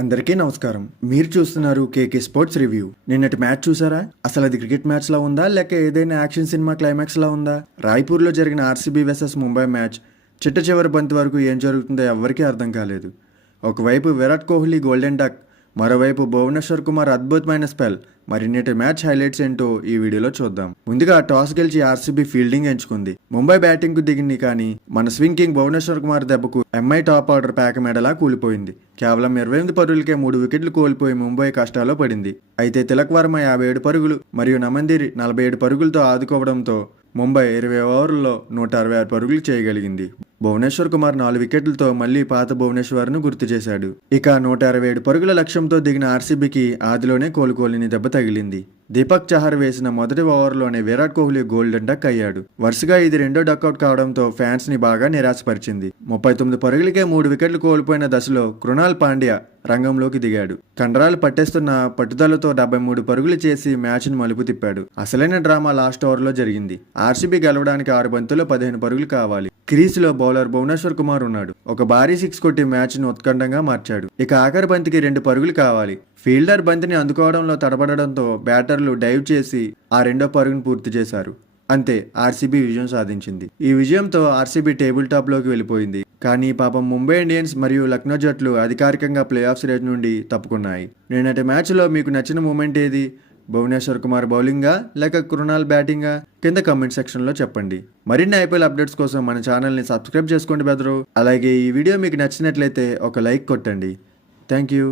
అందరికీ నమస్కారం. మీరు చూస్తున్నారు కేకే స్పోర్ట్స్ రివ్యూ. నిన్నటి మ్యాచ్ చూసారా? అసలు అది క్రికెట్ మ్యాచ్ లా ఉందా లేక ఏదైనా యాక్షన్ సినిమా క్లైమాక్స్ లా ఉందా? రాయ్పూర్లో జరిగిన ఆర్సీబీ వర్సెస్ ముంబై మ్యాచ్ చిట్ట చివరి బంతి వరకు ఏం జరుగుతుందో ఎవ్వరికీ అర్థం కాలేదు. ఒకవైపు విరాట్ కోహ్లీ గోల్డెన్ డక్, మరోవైపు భువనేశ్వర్ కుమార్ అద్భుతమైన స్పెల్. మరి నేటి మ్యాచ్ హైలైట్స్ ఏంటో ఈ వీడియోలో చూద్దాం. ముందుగా టాస్ గెలిచి ఆర్సీబీ ఫీల్డింగ్ ఎంచుకుంది. ముంబై బ్యాటింగ్ కు దిగింది, కానీ మన స్వింగ్ కింగ్ భువనేశ్వర్ కుమార్ దెబ్బకు ఎంఐ టాప్ ఆర్డర్ ప్యాక్ మెడలా కూలిపోయింది. కేవలం 28 పరుగులకే 3 వికెట్లు కోల్పోయి ముంబై కష్టాల్లో పడింది. అయితే తిలక్ వర్మ 57 పరుగులు మరియు నమందిరి 47 పరుగులతో ఆదుకోవడంతో ముంబై 20 ఓవర్లలో 166 పరుగులు చేయగలిగింది. భువనేశ్వర్ కుమార్ 4 వికెట్లతో మళ్లీ పాత భువనేశ్వర్ను గుర్తు చేశాడు. ఇక 167 పరుగుల లక్ష్యంతో దిగిన ఆర్సీబీకి ఆదిలోనే కోలుకోలేని దెబ్బ తగిలింది. దీపక్ చహర్ వేసిన మొదటి ఓవర్లోనే విరాట్ కోహ్లీ గోల్డెన్ డక్ అయ్యాడు. వరుసగా ఇది రెండో డక్అవుట్ కావడంతో ఫ్యాన్స్ ని బాగా నిరాశపరిచింది. 39 పరుగులకే 3 వికెట్లు కోల్పోయిన దశలో కృణాల్ పాండ్యా రంగంలోకి దిగాడు. కండరాలు పట్టేస్తున్న పట్టుదలతో 73 పరుగులు చేసి మ్యాచ్ను మలుపు తిప్పాడు. అసలైన డ్రామా లాస్ట్ ఓవర్లో జరిగింది. ఆర్సీబీ గెలవడానికి 6 బంతుల్లో 15 పరుగులు కావాలి. క్రీజులో బౌలర్ భువనేశ్వర్ కుమార్ ఉన్నాడు. ఒక భారీ 6 కొట్టి మ్యాచ్ను ఉత్కంఠంగా మార్చాడు. ఇక ఆఖరి బంతికి 2 పరుగులు కావాలి. ఫీల్డర్ బంతిని అందుకోవడంలో తడబడడంతో బ్యాటర్లు డైవ్ చేసి ఆ రెండో పరుగును పూర్తి చేశారు. అంతే, ఆర్సీబీ విజయం సాధించింది. ఈ విజయంతో ఆర్సీబీ టేబుల్ టాప్ లోకి వెళ్ళిపోయింది. కానీ పాపం ముంబై ఇండియన్స్ మరియు లక్నో జట్లు అధికారికంగా ప్లే ఆఫ్స్ రేస్ నుండి తప్పుకున్నాయి. నిన్నటి మ్యాచ్లో మీకు నచ్చిన మూమెంట్ ఏది? భువనేశ్వర్ కుమార్ బౌలింగా లేక కృణాల్ బ్యాటింగా? కింద కమెంట్ సెక్షన్లో చెప్పండి. మరిన్ని ఐపీఎల్ అప్డేట్స్ కోసం మన ఛానల్ని సబ్స్క్రైబ్ చేసుకోండి బెదరు. అలాగే ఈ వీడియో మీకు నచ్చినట్లయితే ఒక లైక్ కొట్టండి. Thank you.